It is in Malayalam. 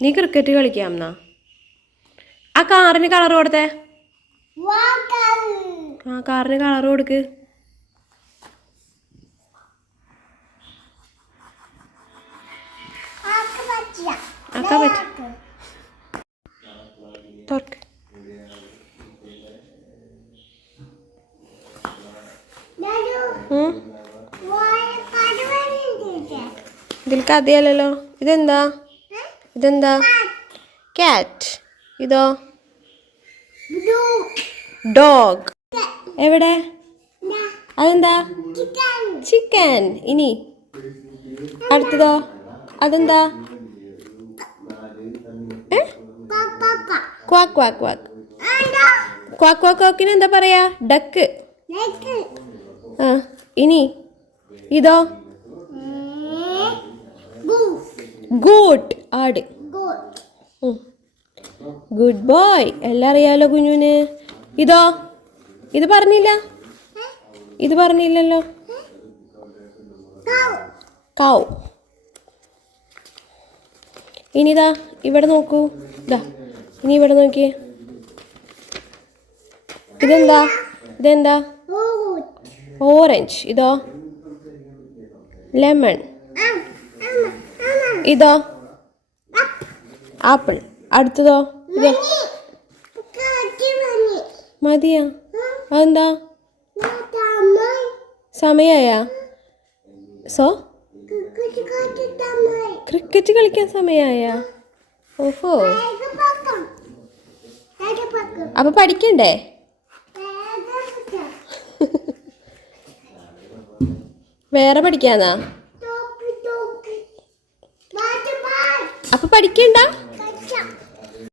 നീ ക്രിക്കറ്റ് കളിക്കാം എന്നാ ആ കാറിന് കളർ കൊടുത്തേ ആ കാറിന് കളർ കൊടുക്ക് ആക്കാൻ പറ്റും തുറക്ക് ഇതിൽ കഥയല്ലോ ഇതെന്താ ഇതെന്താ കാറ്റ് ഇതോ ഡോഗ് എവിടെ അതെന്താ ചിക്കൻ ഇനി അടുത്തതോ അതെന്താ quack quack quack quack quack ക്വാക്കിന് എന്താ പറയാ ഡക്ക് ആ ഇനി ഇതോ ഗൂട്ട് ആട് ഗുഡ് ബോയ് എല്ലാം അറിയാലോ കുഞ്ഞുന് ഇതോ ഇത് പറഞ്ഞില്ല ഇത് പറഞ്ഞില്ലല്ലോ കൗ ഇനിതാ ഇവിടെ നോക്കൂ ഇതാ ഇനി ഇവിടെ നോക്കിയേ ഇതെന്താ ഇതെന്താ ഓറഞ്ച് ഇതോ ലെമൺ ഇതോ ആപ്പിൾ അടുത്തതോ ഇതോ മതിയാ അതെന്താ സമയായ സോ ക്രിക്കറ്റ് കളിക്കാൻ സമയായ ഓഹോ അപ്പൊ പഠിക്കണ്ടേ വേറെ പഠിക്കാന്നാ അപ്പൊ പഠിക്കണ്ട